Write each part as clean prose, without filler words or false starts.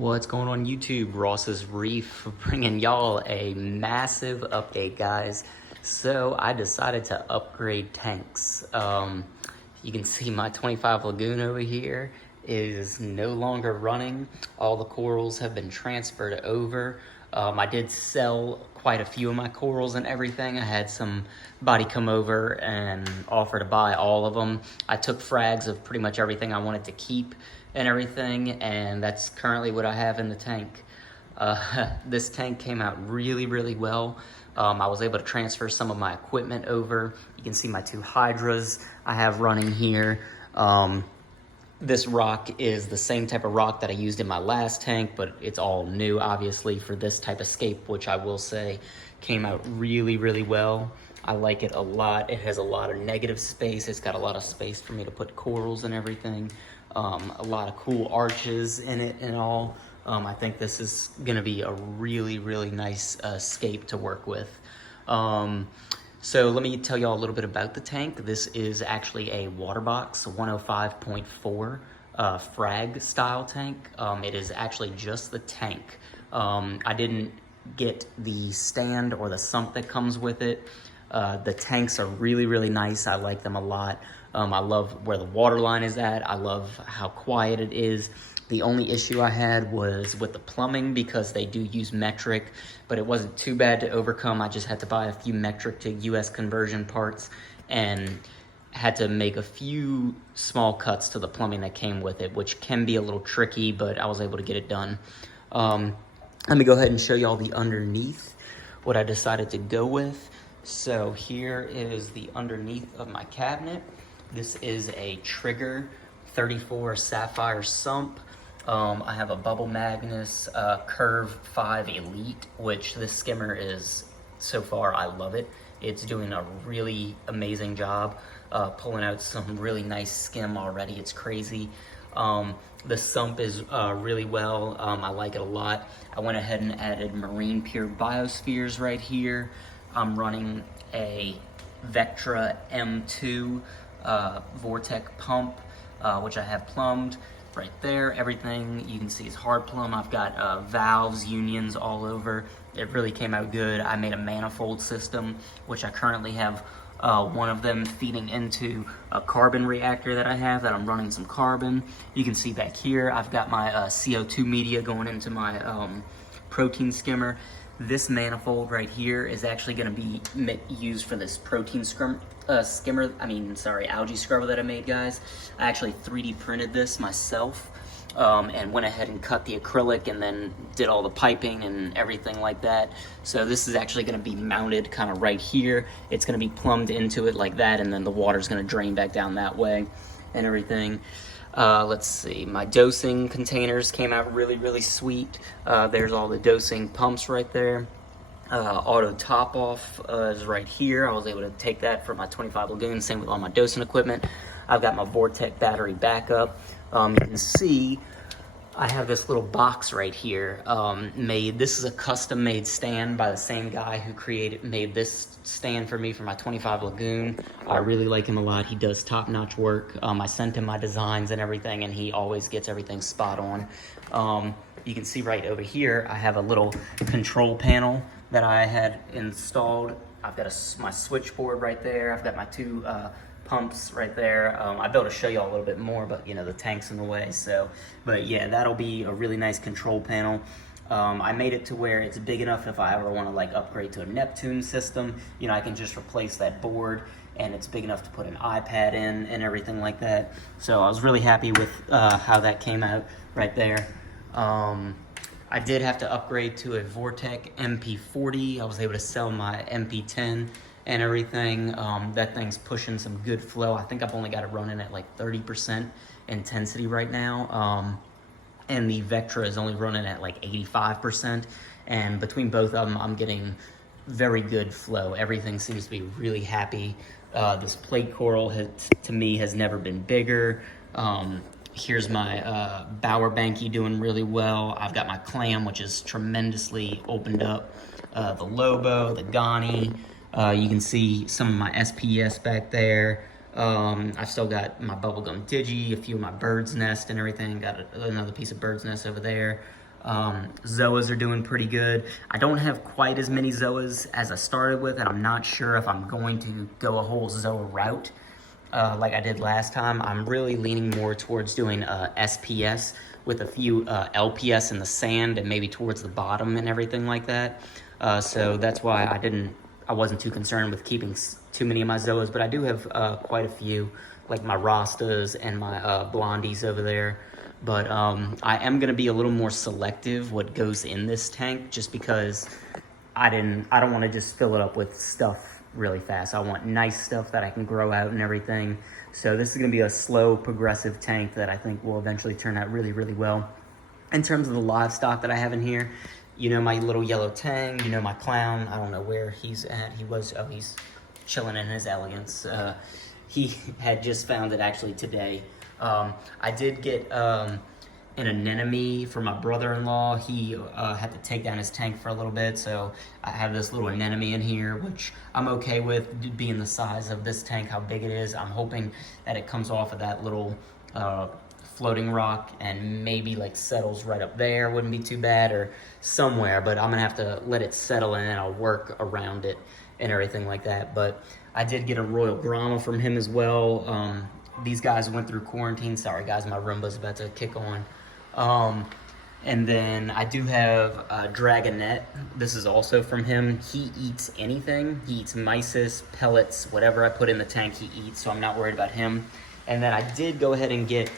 What's going on YouTube? Ross's Reef bringing y'all a massive update, guys. So I decided to upgrade tanks. You can see my 25 Lagoon over here is no longer running. All the corals have been transferred over. I did sell quite a few of my corals and everything. I had somebody come over and offer to buy all of them. I took frags of pretty much everything I wanted to keep and everything, and that's currently what I have in the tank. This tank came out really well. I was able to transfer some of my equipment over. You can see my two hydras I have running here. This rock is the same type of rock that I used in my last tank, but it's all new, obviously, for this type of scape, which I will say came out really well. I like it a lot. It has a lot of negative space. It's got a lot of space for me to put corals and everything. A lot of cool arches in it and all. I think this is gonna be a really nice scape to work with. So let me tell y'all a little bit about the tank. This is actually a Waterbox 105.4 frag style tank. It is actually just the tank. I didn't get the stand or the sump that comes with it. The tanks are really nice. I like them a lot. I love where the water line is at. I love how quiet it is. The only issue I had was with the plumbing, because they do use metric, but it wasn't too bad to overcome. I just had to buy a few metric to US conversion parts and had to make a few small cuts to the plumbing that came with it, which can be a little tricky, but I was able to get it done. Let me go ahead and show y'all the underneath, what I decided to go with. So here is the underneath of my cabinet. This is a Trigger 34 Sapphire sump. I have a Bubble Magnus Curve 5 Elite, which this skimmer is, so far, I love it. It's doing a really amazing job pulling out some really nice skim already. It's crazy. The sump is really well. I like it a lot. I went ahead and added Marine Pure Biospheres right here. I'm running a Vectra M2 Vortec pump, which I have plumbed right there. Everything you can see is hard plumb. I've got valves, unions all over. It really came out good. I made a manifold system, which I currently have one of them feeding into a carbon reactor that I have, that I'm running some carbon. You can see back here, I've got my CO2 media going into my protein skimmer. This manifold right here is actually going to be used for this protein algae scrubber that I made, guys. I actually 3D printed this myself and went ahead and cut the acrylic and then did all the piping and everything like that. So this is actually going to be mounted kind of right here. It's going to be plumbed into it like that, and then the water's going to drain back down that way and everything. Let's see, my dosing containers came out really sweet. There's all the dosing pumps right there. Auto top off is right here. I was able to take that for my 25 Lagoon, same with all my dosing equipment. I've got my Vortec battery backup. You can see I have this little box right here made. This is a custom made stand by the same guy who made this stand for me for my 25 Lagoon. I really like him a lot. He does top-notch work. I sent him my designs and everything, and he always gets everything spot on. You can see right over here, I have a little control panel that I had installed. I've got my switchboard right there. I've got my two pumps right there. I'll be able to show you all a little bit more, but you know, the tank's in the way. But yeah, that'll be a really nice control panel. I made it to where it's big enough if I ever want to like upgrade to a Neptune system, you know, I can just replace that board, and it's big enough to put an iPad in and everything like that. So I was really happy with how that came out right there. I did have to upgrade to a Vortec MP40. I was able to sell my MP10 and everything. That thing's pushing some good flow. I think I've only got it running at like 30% intensity right now. And the Vectra is only running at like 85%. And between both of them, I'm getting very good flow. Everything seems to be really happy. This plate coral to me has never been bigger. Here's my Bower Banky doing really well. I've got my clam, which is tremendously opened up. The Lobo, the Ghani. You can see some of my SPS back there. I've still got my Bubblegum Digi, a few of my Bird's Nest and everything. Got another piece of Bird's Nest over there. Zoas are doing pretty good. I don't have quite as many Zoas as I started with, and I'm not sure if I'm going to go a whole Zoa route like I did last time. I'm really leaning more towards doing SPS with a few LPS in the sand and maybe towards the bottom and everything like that. So that's why I wasn't too concerned with keeping too many of my Zoas, but I do have quite a few, like my Rastas and my Blondies over there. But I am going to be a little more selective what goes in this tank, just because I don't want to just fill it up with stuff really fast. I want nice stuff that I can grow out and everything. So this is going to be a slow, progressive tank that I think will eventually turn out really, really well. In terms of the livestock that I have in here, you know, my little yellow Tang, you know, my clown, I don't know where he's at. He's chilling in his elegance. He had just found it actually today. I did get an anemone for my brother-in-law. He had to take down his tank for a little bit, so I have this little anemone in here, which I'm okay with being the size of this tank, how big it is. I'm hoping that it comes off of that little floating rock and maybe like settles right up there. Wouldn't be too bad, or somewhere, but I'm gonna have to let it settle in and I'll work around it and everything like that. But I did get a Royal Brahma from him as well. These guys went through quarantine. Sorry guys, my Roomba's about to kick on. And then I do have a Dragonette. This is also from him. He eats anything. He eats mysis, pellets, whatever I put in the tank he eats, so I'm not worried about him. And then I did go ahead and get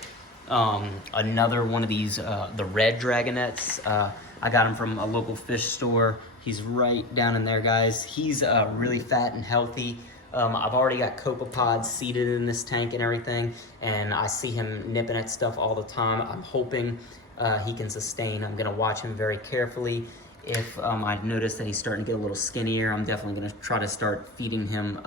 another one of these, the red Dragonettes. I got him from a local fish store. He's right down in there, guys. He's really fat and healthy. I've already got copepods seeded in this tank and everything, and I see him nipping at stuff all the time. I'm hoping he can sustain. I'm gonna watch him very carefully. If I notice that he's starting to get a little skinnier, I'm definitely gonna try to start feeding him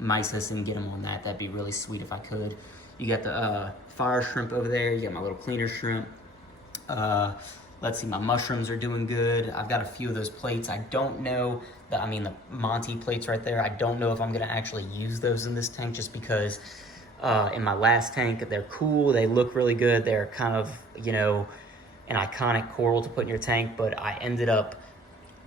mysis and get him on that. That'd be really sweet if I could. You got the fire shrimp over there. You got my little cleaner shrimp. Let's see, my mushrooms are doing good. I've got a few of those plates. I don't know, the Monty plates right there, I don't know if I'm gonna actually use those in this tank, just because in my last tank, they're cool, they look really good, they're kind of, you know, an iconic coral to put in your tank, but I ended up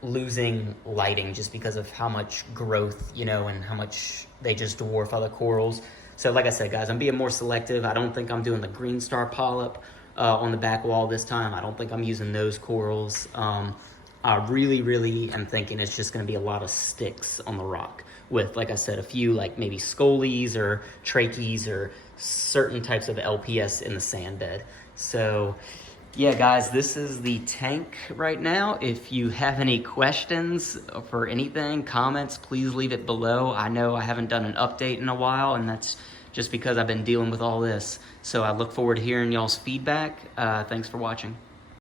losing lighting just because of how much growth, you know, and how much they just dwarf other corals. So like I said, guys, I'm being more selective. I don't think I'm doing the green star polyp on the back wall this time. I don't think I'm using those corals. I really am thinking it's just gonna be a lot of sticks on the rock with, like I said, a few like maybe scolies or trachees or certain types of LPS in the sand bed. So yeah, guys, this is the tank right now. If you have any questions for anything, comments, please leave it below. I know I haven't done an update in a while, and that's just because I've been dealing with all this. So I look forward to hearing y'all's feedback. Thanks for watching.